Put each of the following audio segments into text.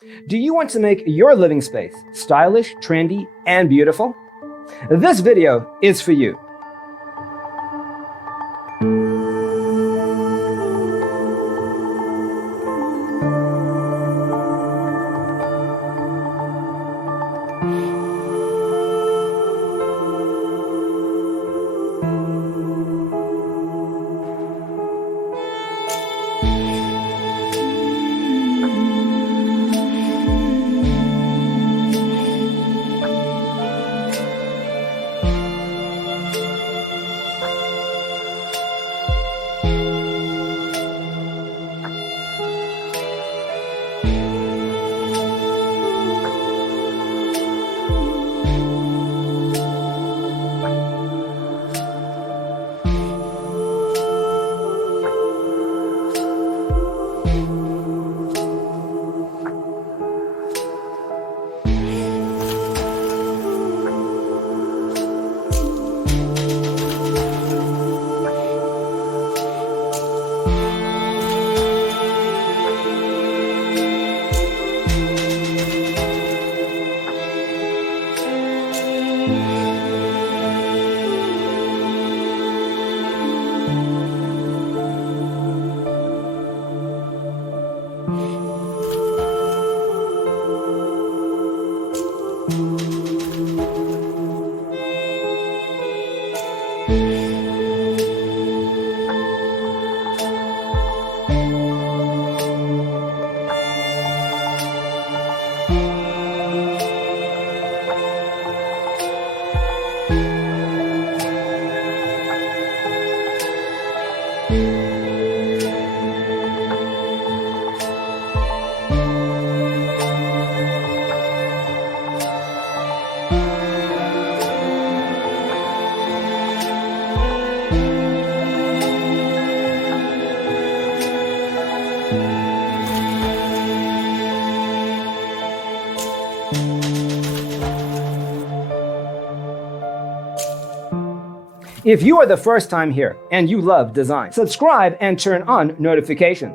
Do you want to make your living space stylish, trendy, and beautiful? This video is for you. If you are the first time here and you love design, subscribe and turn on notifications.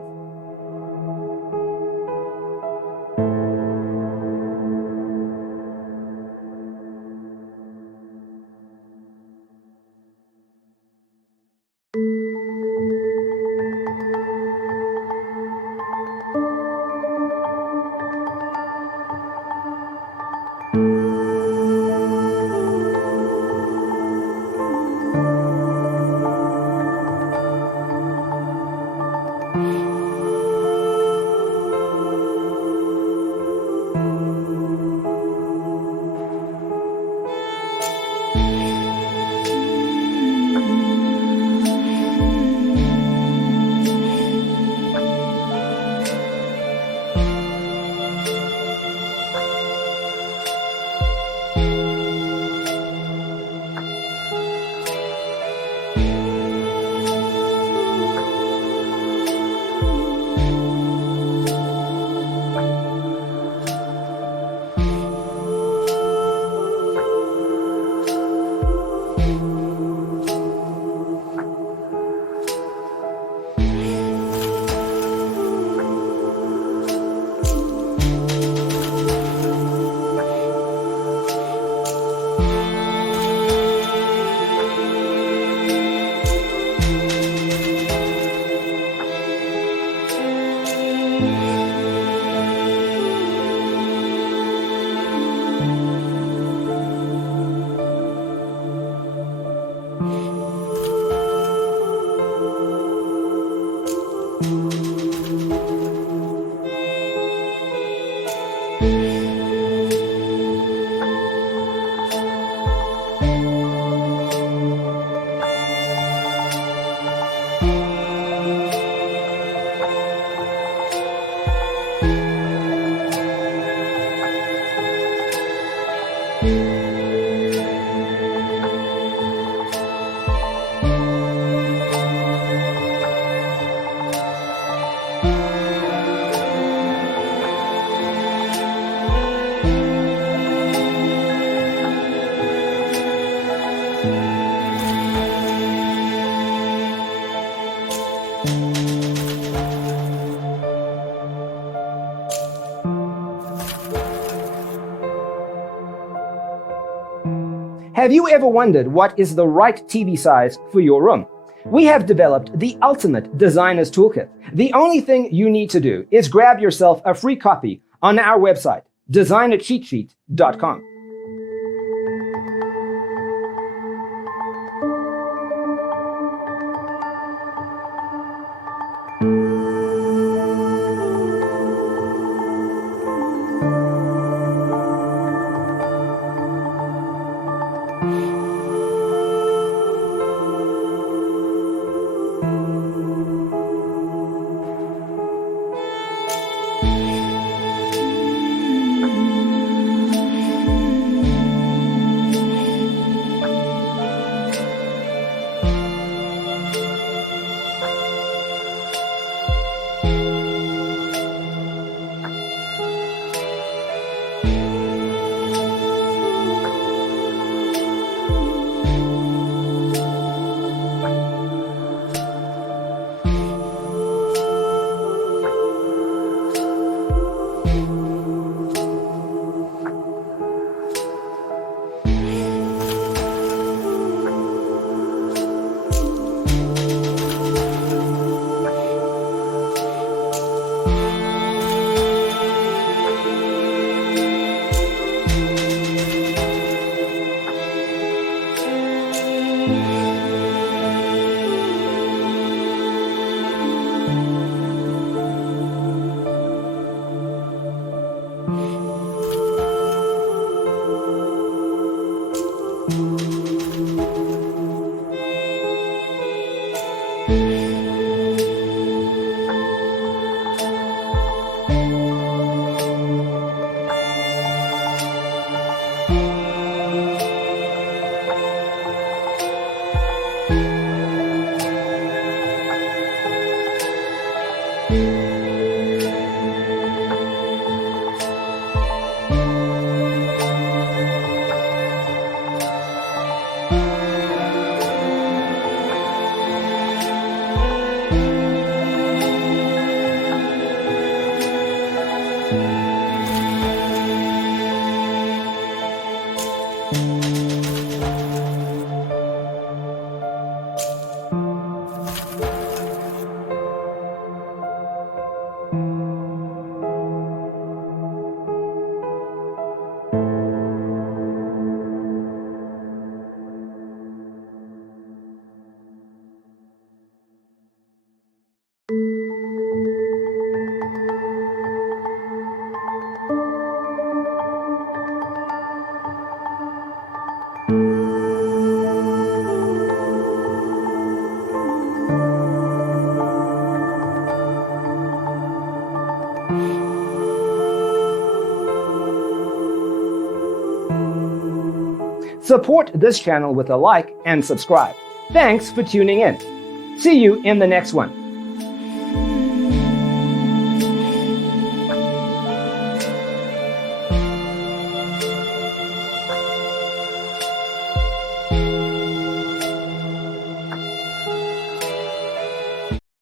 Have you ever wondered what is the right TV size for your room? We have developed the ultimate designer's toolkit. The only thing you need to do is grab yourself a free copy on our website, designercheatsheet.com. Support this channel with a like and subscribe. Thanks for tuning in. See you in the next one.